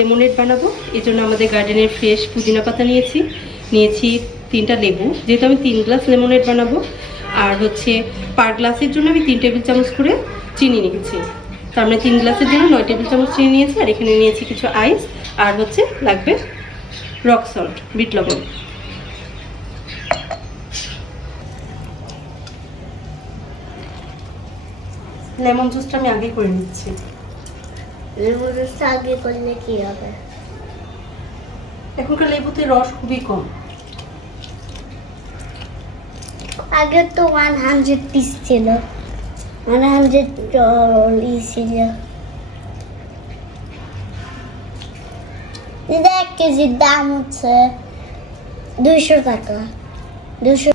Lemonade বানাবো। এই জন্য আমাদের গার্ডেনের ফ্রেশ পুদিনা পাতা নিয়েছি। নিয়েছি তিনটা লেবু। যেহেতু আমি তিন গ্লাস লেমনেড বানাবো, আর হচ্ছে পার গ্লাসের জন্য আমি তিন টেবিল চামচ করে চিনি নিয়েছি। তার মানে তিন গ্লাসের জন্য নয় টেবিল চামচ চিনি নিয়েছি, আর এখানে নিয়েছি কিছু আইস আর হচ্ছে লাগবে রক সল্ট বিট লবণ। লেমন জুসটা আমি আগে করে নিচ্ছি। লেবু জুসটা আগে করলে কি হবে? এখনকার লেবুতে রস খুবই কম। আগে তো ওয়ান হান্ড্রেড পিস ছিল। ওয়ান হান্ড্রেড ই ছিল। এক কেজির দাম হচ্ছে দুইশো টাকা। দুশো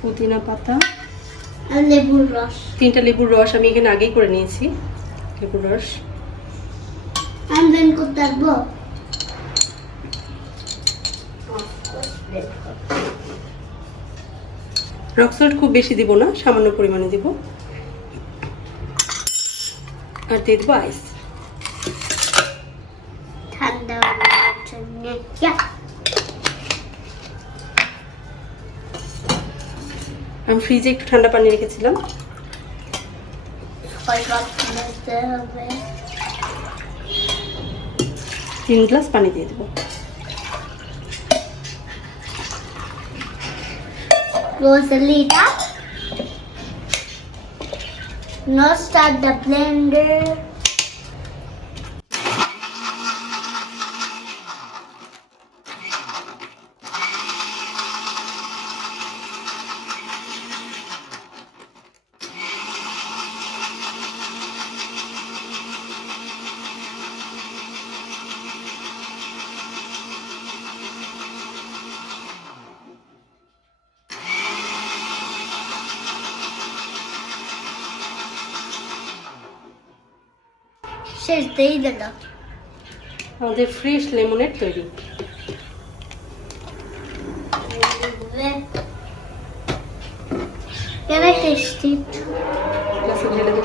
পুদিনা পাতা। আর লেবুর রস। তিনটা লেবুর রস আমি এখানে আগেই করে নিয়েছি লেবুর রস। আমি বেন করতে থাকব রক সল্ট খুব বেশি দিব না সামান্য পরিমাণে দিব। আর দিয়ে দেবো আইস। ঠান্ডা জন্য। আমি ফ্রিজে একটু ঠান্ডা পানি রেখেছিলাম তিন গ্লাস পানি দিয়ে দেবো Close the lid up. Now start the blender. শেষ দিয়ে দিল আমাদের ফ্রেশ লেমনের তৈরি। Very tasty. দেবো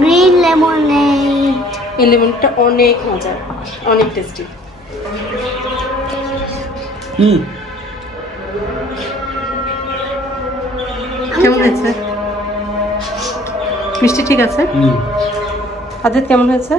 Green এই লেমনটা অনেক মজার অনেক টেস্টি হুম। কেমন হয়েছে? মিষ্টি ঠিক আছে? আদিত কেমন হয়েছে?